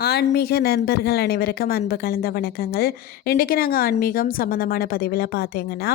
ஆன்மீக நண்பர்கள் அனைவருக்கும் அன்பு கலந்த வணக்கங்கள். இன்றைக்கு நாங்கள் ஆன்மீகம் சம்மந்தமான பதிவில் பார்த்தீங்கன்னா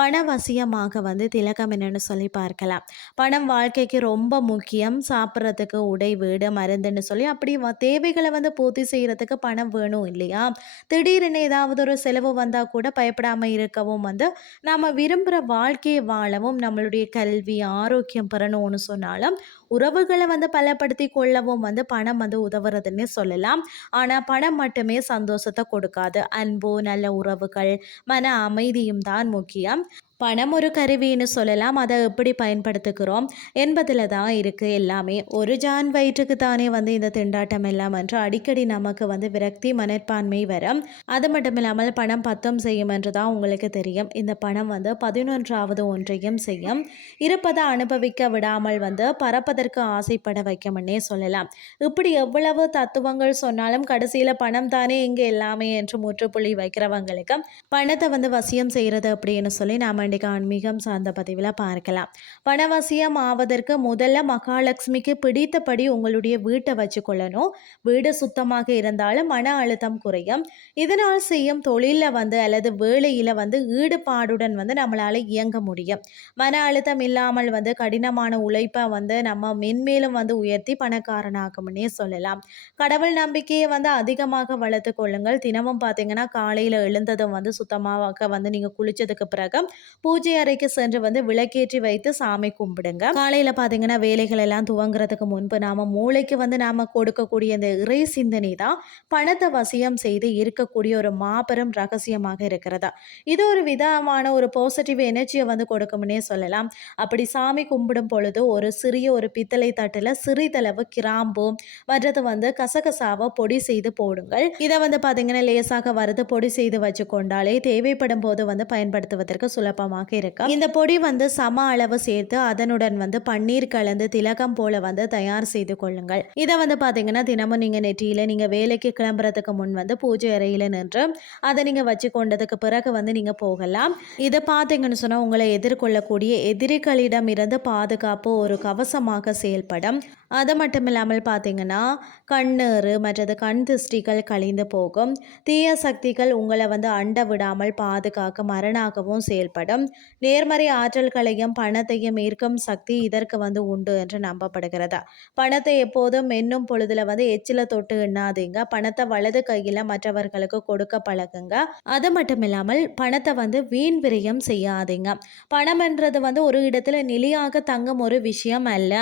பணவசியமாக வந்து திலகம் என்னென்னு சொல்லி பார்க்கலாம். பணம் வாழ்க்கைக்கு ரொம்ப முக்கியம். சாப்பிட்றதுக்கு உடை வீடு மருந்துன்னு சொல்லி அப்படி வ- தேவைகளை வந்து பூர்த்தி செய்கிறதுக்கு பணம் வேணும் இல்லையா? திடீர்னு ஏதாவது ஒரு செலவு வந்தால் கூட பயப்படாமல் இருக்கவும் வந்து நாம் விரும்புகிற வாழ்க்கையை வாழவும் நம்மளுடைய கல்வி ஆரோக்கியம் பெறணும்னு சொன்னாலும் உறவுகளை வந்து பலப்படுத்தி கொள்ளவும் வந்து பணம் வந்து உதவுறதுன்னே சொல்லலாம். ஆனால் பணம் மட்டுமே சந்தோஷத்தை கொடுக்காது. அன்பு நல்ல உறவுகள் மன அமைதியும் தான் முக்கியம். பணம் ஒரு கருவின்னு சொல்லலாம். அதை எப்படி பயன்படுத்துகிறோம் என்பதில் தான் இருக்குது எல்லாமே. ஒரு ஜான் வயிற்றுக்கு தானே வந்து இந்த திண்டாட்டம் எல்லாம் என்று அடிக்கடி நமக்கு வந்து விரக்தி மனப்பான்மை வரும். அது மட்டும் இல்லாமல் பணம் பத்தம் செய்யும் என்று தான் உங்களுக்கு தெரியும். இந்த பணம் வந்து பதினொன்றாவது ஒன்றையும் செய்யும். இருப்பதை அனுபவிக்க விடாமல் வந்து பறப்பதற்கு ஆசைப்பட வைக்கும்னே சொல்லலாம். இப்படி எவ்வளவு தத்துவங்கள் சொன்னாலும் கடைசியில் பணம் தானே இங்கே எல்லாமே என்று முற்றுப்புள்ளி வைக்கிறவங்களுக்கு பணத்தை வந்து வசியம் செய்கிறது அப்படின்னு சொல்லி நாம் இன்றைக்கு ஆன்மீகம் சார்ந்த பதிவில் பார்க்கலாம். பணவசியம் ஆவதற்கு முதல்ல மகாலட்சுமிக்கு பிடித்தபடி உங்களுடைய வீட்டை வச்சுக்கொள்ளணும் வீடு சுத்தமாக இருந்தாலும் மன அழுத்தம் குறையும். இதனால் செய்யும் தொழிலில் வந்து அல்லது வேலையில் வந்து ஈடுபாடுடன் வந்து நம்மளால் இயங்க முடியும். மன அழுத்தம் இல்லாமல் வந்து கடினமான உழைப்பை வந்து நம்ம மென்மேலும் வந்து உயர்த்தி பணக்காரனாகும்னே சொல்லலாம். கடவுள் நம்பிக்கையை வந்து அதிகமாக வளர்த்து கொள்ளுங்கள். தினமும் பார்த்தீங்கன்னா காலையில் எழுந்ததும் வந்து சுத்தமாக வந்து நீங்கள் குளித்ததுக்கு பிறகு பூஜை அறைக்கு சென்று வந்து விளக்கேற்றி வைத்து சாமி கும்பிடுங்க. காலையில் பார்த்தீங்கன்னா வேலைகள் எல்லாம் துவங்குறதுக்கு முன்பு நாம மூளைக்கு வந்து நாம கொடுக்கக்கூடிய இந்த இறை சிந்தனை தான் பணத்தை வசியம் செய்து இருக்கக்கூடிய ஒரு மாபெரும் ரகசியமாக இருக்கிறதா. இது ஒரு விதமான ஒரு பாசிட்டிவ் எனர்ஜியை வந்து கொடுக்கும்னே சொல்லலாம். அப்படி சாமி கும்பிடும் பொழுது ஒரு சிறிய ஒரு பித்தளை தட்டில் சிறிதளவு கிராம்பு மற்றது வந்து கசகசாவை பொடி செய்து போடுங்கள். இதை வந்து பார்த்தீங்கன்னா லேசாக வறுத்து பொடி செய்து வச்சு கொண்டாலே தேவைப்படும் போது வந்து பயன்படுத்துவதற்கு சுலபமாக இருக்கும் இந்த பொடி வந்து சம அளவு சேர்த்து அதனுடன் வந்து பன்னீர் கலந்து திலகம் போல வந்து தயார் செய்து கொள்ளுங்கள். இதை வந்து பார்த்தீங்கன்னா தினமும் நீங்கள் நெற்றியில் நீங்கள் வேலைக்கு கிளம்புறதுக்கு முன் வந்து பூஜை அறையில் நின்று அதை நீங்கள் வச்சு கொண்டதுக்கு பிறகு வந்து நீங்கள் போகலாம். இதை பார்த்தீங்கன்னு சொன்னால் உங்களை எதிர்கொள்ளக்கூடிய எதிரிகளிடம் இருந்து பாதுகாப்பு ஒரு கவசமாக செயல்படும். அது மட்டும் இல்லாமல் பார்த்தீங்கன்னா கண்ணீர் மற்றது கண் திருஷ்டிகள் கழிந்து போகும். தீய சக்திகள் உங்களை வந்து அண்ட விடாமல் பாதுகாக்க மரணாகவும் செயல்படும். நேர்மறை ஆற்றல்களையும் பணத்தையும் ஈர்க்கும் சக்தி இதற்கு வந்து உண்டு என்று நம்பப்படுகிறது. பணத்தை எப்போதும் என்னும் பொழுதுல வந்து எச்சில தொட்டு எண்ணாதீங்க. பணத்தை வலது கையில் மற்றவர்களுக்கு கொடுக்க பழகுங்க. அது மட்டும் இல்லாமல் பணத்தை வந்து வீண் விரயம் செய்யாதீங்க. பணம் என்றது வந்து ஒரு இடத்துல நிலையாக தங்கும் ஒரு விஷயம் அல்ல.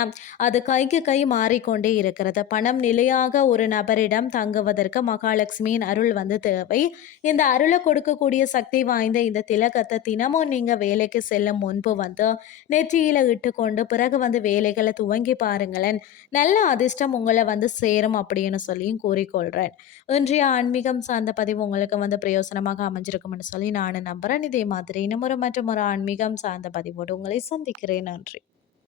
அது கைக்கு கை மாறிக்கொண்டே இருக்கிறது. பணம் நிலையாக ஒரு நபரிடம் தங்குவதற்கு மகாலட்சுமியின் அருள் வந்து தேவை. இந்த அருளை கொடுக்கக்கூடிய சக்தி வாய்ந்த இந்த திலகத்தை தினமும் நீங்கள் வேலைக்கு செல்லும் முன்பு வந்து நெற்றியில் இட்டுக்கொண்டு பிறகு வந்து வேலைகளை துவங்கி பாருங்களேன். நல்ல அதிர்ஷ்டம் உங்களை வந்து சேரும் அப்படின்னு சொல்லியும் கூறிக்கொள்கிறேன் இன்றைய ஆன்மீகம் சார்ந்த பதிவு உங்களுக்கு வந்து பிரயோசனமாக அமைஞ்சிருக்கும்னு சொல்லி நான் நம்புகிறேன் இதே மாதிரி இன்னும் ஒரு மற்றும் ஒரு ஆன்மீகம் சார்ந்த பதிவோடு உங்களை சந்திக்கிறேன். நன்றி.